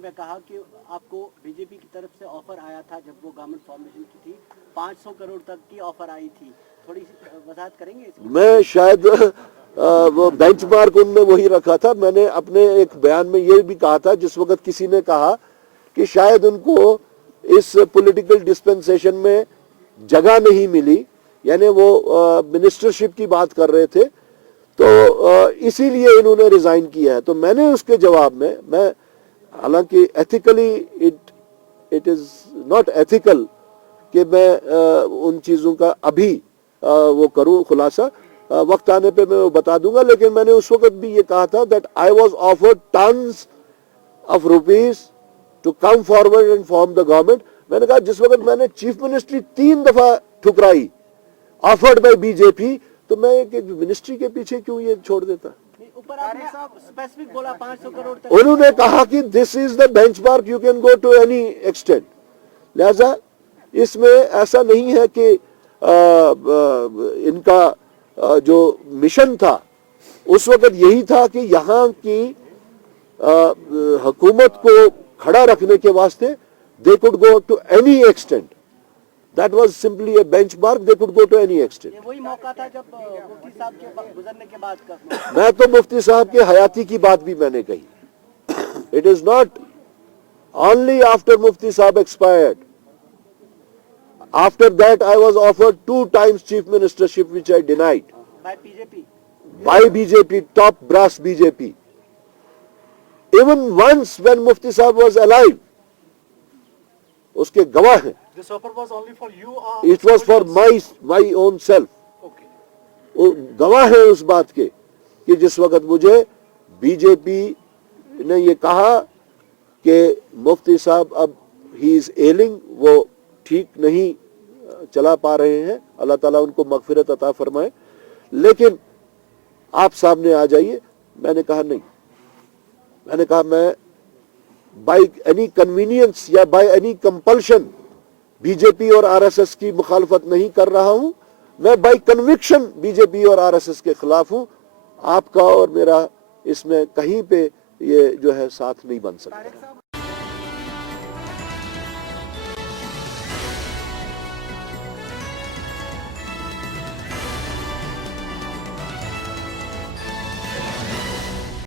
میں کہا کہ آپ کو بی جے پی کی طرف سے آفر آیا تھا جب وہ گورنمنٹ فارمیشن کی تھی, 500 کروڑ تک کی آفر آئی تھی, تھوڑی سی وضاحت کریں گے اس کی؟ میں شاید وہ بینچ مارک ان نے وہی رکھا تھا. میں نے اپنے ایک بیان میں یہ بھی کہا تھا, جس وقت کسی نے کہا کہ شاید ان کو اس پولیٹیکل ڈسپنسیشن میں جگہ نہیں ملی, یعنی وہ منسٹرشپ کی بات کر رہے تھے, تو اسی لیے انہوں نے ریزائن کیا ہے. تو میں نے اس کے جواب میں حالانکہ ethically it is not ethical کہ میں ان چیزوں کا ابھی وہ کروں خلاصہ, وقت آنے پہ میں وہ بتا دوں گا, لیکن میں نے اس وقت بھی یہ کہا تھا that I was offered tons of rupees to come forward and form the government. میں نے کہا جس وقت میں نے چیف منسٹری 3 دفعہ ٹھکرائی آفرڈ بائی بی جے پی, تو میں منسٹری کے پیچھے کیوں یہ چھوڑ دیتا. اوپر آپ نے اسپیسیفک بولا 500 کروڑ تک. انہوں نے کہا کہ this is the benchmark, you can go to any extent. لہذا اس میں ایسا نہیں ہے کہ ان کا جو مشن تھا اس وقت یہی تھا کہ یہاں کی حکومت کو کھڑا رکھنے کے واسطے they could go to any extent. That was simply a benchmark, they could go to any extent. یہ وہی موقع تھا جب مفتی صاحب کے گزرنے کے بعد کا. میں تو مفتی صاحب کے حیاتی کی بات بھی میں نے کہی. It is not only after Mufti Sahab expired. After that I was offered 2 times chief ministership which I denied. By BJP. By BJP, top brass BJP. Even once when Mufti Sahab was alive, اس کے گواہ ہیں. This offer was only for you or It was for my own self. Okay. وہ گواہ ہیں اس بات کے کہ جس وقت مجھے بی جے پی نے یہ کہا کہ مفتی صاحب اب ہی از ایلنگ, وہ ٹھیک نہیں چلا پا رہے ہیں, اللہ تعالیٰ ان کو مغفرت عطا فرمائے, لیکن آپ سامنے آ جائیے. میں نے کہا نہیں. میں نے کہا میں بائی اینی کنوینئنس یا by any compulsion B J P اور آر ایس ایس کی مخالفت نہیں کر رہا ہوں, میں by conviction be J P اور آر ایس ایس کے خلاف ہوں. آپ کا اور میرا اس میں کہیں پہ یہ جو ہے ساتھ نہیں بن سکتا.